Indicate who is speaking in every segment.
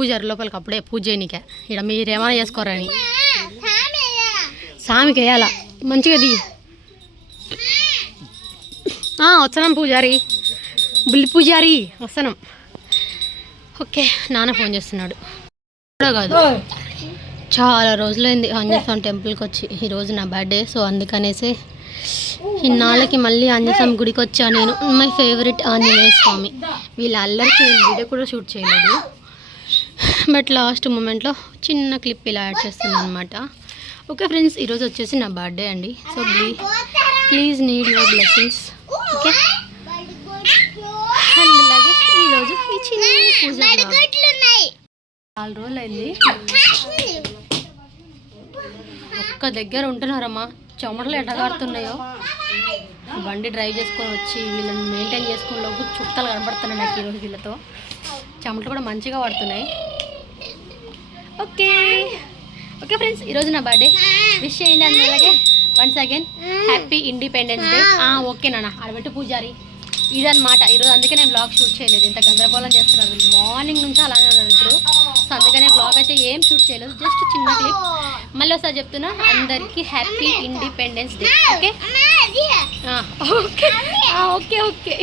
Speaker 1: పూజారి లోపలికి అప్పుడే పూజ చేయనికే. ఇక్కడ మీరేమైనా చేసుకోరని. సామికి వేయాల? మంచిగా ది. వస్తున్నాం పూజారి. బుల్లి పూజారి వస్తున్నాం. ఓకే నాన్న ఫోన్ చేస్తున్నాడు. కూడా కాదు. చాలా రోజులైంది ఆంజనేయ స్వామి టెంపుల్కి వచ్చి. ఈరోజు నా బర్త్డే సో అందుకనేసి ఇన్నాళ్ళకి మళ్ళీ ఆంజనేయ స్వామి గుడికి వచ్చా నేను. My favourite Anjaneya Swamy. వీళ్ళ అల్లరికి నేను వీడియో కూడా షూట్ చేయలేదు. బట్ లాస్ట్ మూమెంట్లో చిన్న క్లిప్ ఇలా యాడ్ చేస్తున్నాను అనమాట ఓకే ఫ్రెండ్స్ ఈరోజు వచ్చేసి నా బర్త్డే అండి. So please please need your blessings. Okay? And అలాగే ఈరోజు ఈ చిన్న పూజ. చాలా రోజులు అయింది ఒక్క దగ్గర ఉంటున్నారమ్మా. చెమటలు ఎట్టగాడుతున్నాయో బండి డ్రైవ్ చేసుకొని వచ్చి వీళ్ళని మెయింటైన్ చేసుకునే లోపు చుక్కలు కనబడుతున్నాయి నాకు ఈరోజు వీళ్ళతో. చెమటలు కూడా మంచిగా పడుతున్నాయి. ఓకే. ఓకే ఫ్రెండ్స్ ఈరోజు నా బర్త్డే. విష్ చేయండి అందరిలాగే once again happy independence day okay నాన్న. అడబెట్టు పూజారి. ఇదన్నమాట. ఈరోజు అందుకే నేను బ్లాగ్ షూట్ చేయలేదు. ఇంత గందరగోళం చేస్తున్నారు. మార్నింగ్ నుంచి అలానే ఉన్నారు ఇప్పుడు సో అందుకనే బ్లాగ్ అయితే ఏం షూట్ చేయలేదు. జస్ట్ చిన్న క్లిప్ మళ్ళీ ఒకసారి చెప్తున్నా. అందరికీ happy independence day okay? Okay. Okay okay.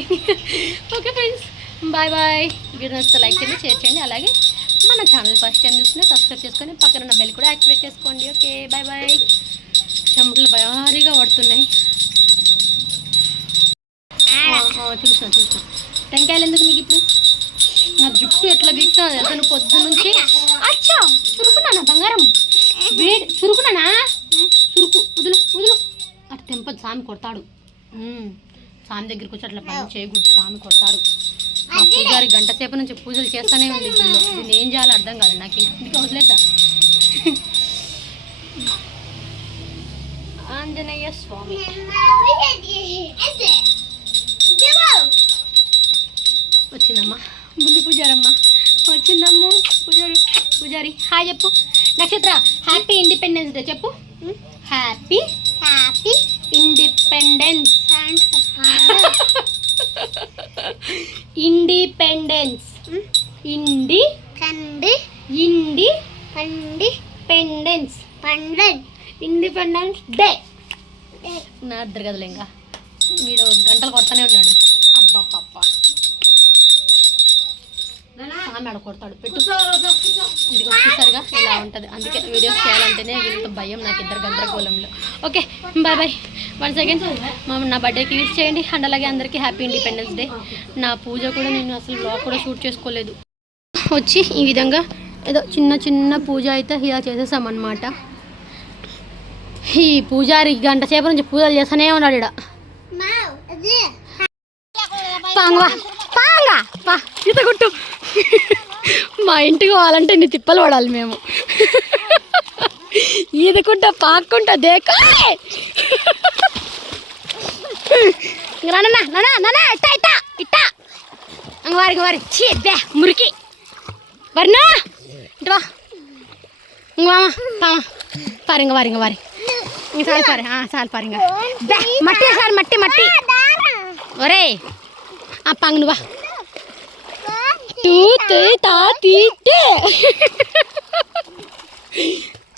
Speaker 1: Okay friends. Bye bye video నచ్చితే లైక్ చేయండి షేర్ చేయండి. అలాగే మన ఛానల్ ఫస్ట్ టైం చూసినా సబ్స్క్రైబ్ చేసుకొని పక్కన ఉన్న బెల్ కూడా యాక్టివేట్ చేసుకోండి. ఓకే బాయ్ బాయ్ చెమటలు భారీగా పడుతున్నాయి. చూసిన చూసిన టెంకాయలు ఎందుకు నీకు ఇప్పుడు? నా జుట్టు ఎట్లా బీక్తుంది అతను పొద్దు నుంచి? అచ్చా చురుకున్నానా బంగారం? వేడి చురుకున్నానా? చురుకు వదులు వదులు. అటు తెంపదు సామి కొడతాడు. ఉమ్, సామి దగ్గరికి వచ్చి అట్లా పని చేయకూడదు సామి కొడతాడు. మా పూజారి గంట సేపు నుంచి పూజలు చేస్తూనే ఉంది గుళ్ళో దీన్ని ఏం చేయాలో అర్థం కాదు నాకు. ఇంటికి వదిలేసా. ఆంజనేయ స్వామి. వచ్చిందమ్మా. బుల్లి పూజారమ్మ. వచ్చిందమ్మ. పూజారి పూజారి. హాయ్ చెప్పు. నక్షత్ర హ్యాపీ ఇండిపెండెన్స్ డే చెప్పు. హ్యాపీ హ్యాపీ ఇండిపెండెన్స్ ఇండిపెండెన్స్ ఇండి
Speaker 2: కండి
Speaker 1: ఇండి
Speaker 2: పండి
Speaker 1: పెండెన్స్
Speaker 2: పండన్
Speaker 1: ఇండిపెండెన్స్ డే నా ఇద్దరు కదలే ఇంకా. వీడు గంటలు కొడతానే ఉన్నాడు. అబ్బబ్బబ్బ. ఆమె ఆడ కొడతాడు. పెట్టు. ఇది వచ్చేసరిగా ఇలా ఉంటుంది. అందుకే వీడియోస్ చేయాలంటేనే వీళ్ళతో భయం నాకు ఇద్దరు గందరగోళంలో. Okay bye bye one second మా నా బర్త్డేకి విష్ చేయండి. అండ్ అలాగే అందరికీ హ్యాపీ ఇండిపెండెన్స్ డే నా పూజ కూడా నేను అసలు బ్లాగ్ కూడా షూట్ చేసుకోలేదు. వచ్చి ఈ విధంగా ఏదో చిన్న చిన్న పూజ అయితే ఇలా చేసేసామన్నమాట. ఈ పూజారి గంట సేపు నుంచి పూజలు చేస్తూనే ఉన్నాడు ఇక్కడ
Speaker 2: పాంగ పాంగ.
Speaker 1: పాంగవా పా ఈత కొట్టు. మా ఇంటికి పోవాలంటే నీ తిప్పలు పడాలి మేము. ఈదుకుంటా పాక్కుంటా దేకా నానా నానా నానా ఇట్టా ఇట్టా ఇట్టా. అంగ వారి ఇంగ వారి చీ బే మురికి. వరినా ఇటు వా. ఇంగ మామ వారి ఇంగ వారి. ఇంక చాలు పారి ఆ, చాలు బే మట్టి సార్ మట్టి మట్టి. ఒరే ఆ పంగు నువ్వా టూ తే తా తీ తే.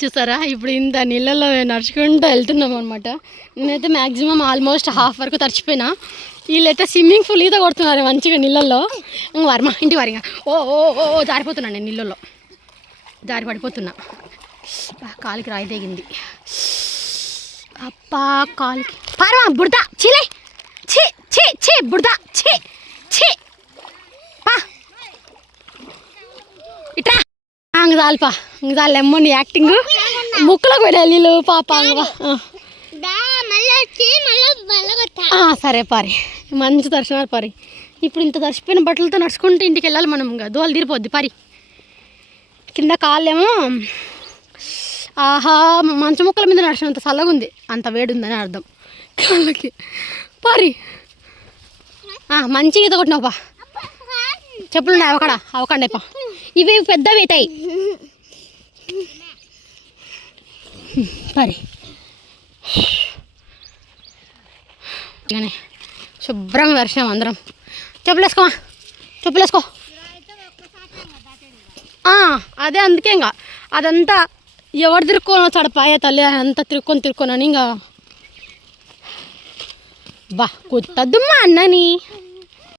Speaker 1: చూసారా? ఇప్పుడు ఇంత నీళ్ళలో నడుచుకుంటూ వెళ్తున్నాం అనమాట నేనైతే మ్యాక్సిమం ఆల్మోస్ట్ హాఫ్ వరకు తడిచిపోయినా. వీళ్ళైతే స్విమ్మింగ్ పూల్ ఈత కొడుతున్నారు మంచిగా నీళ్ళల్లో. ఇంక ఇంటి వారిగా. ఓ ఓ ఓ ఓ, జారిపోతున్నా నేను నీళ్ళల్లో. జారి పడిపోతున్నా. కాలికి రాయి తెగింది. అప్పా కాలికి. పారమా బుడదా. చిలే ఛీ ఛీ ఛీ బుడదా. ఛీ ఛీ పా ఇట్రా అంగ చాలుపా ఇంక చాలు ఎమ్మో నీ యాక్టింగ్. ముక్కులోకి పోయినా నీళ్ళు పాప సరే పారి. మంచి దర్శనాలు పారి. ఇప్పుడు ఇంత తడిసిపోయిన బట్టలతో నడుచుకుంటూ ఇంటికి వెళ్ళాలి మనం ఇంకా. దోలు తీరిపోద్ది పారి. కింద కాళ్ళేమో ఆహా మంచు ముక్కల మీద నడిచినంత చల్లగా ఉంది అంత వేడి ఉందని అర్థం. కాళ్ళకి. పారి. ఆ, మంచిగా ఈత కొట్టినావు చెప్పులు ఉన్నాయి అవకాడ అవకండి పా. ఇవి పెద్దవి అవుతాయి. పారి శుభ్రంగా దర్శనం అందరం. చెప్పులేసుకోమా చెప్పులేసుకో. ఆ, అదే అందుకే ఇంకా అదంతా ఎవరు తిరుక్కొని వచ్చాడు పాయ తల్లి అంతా తిరుక్కొని తిరుక్కొని అని ఇంకా బా కుట్టద్దు అన్నని.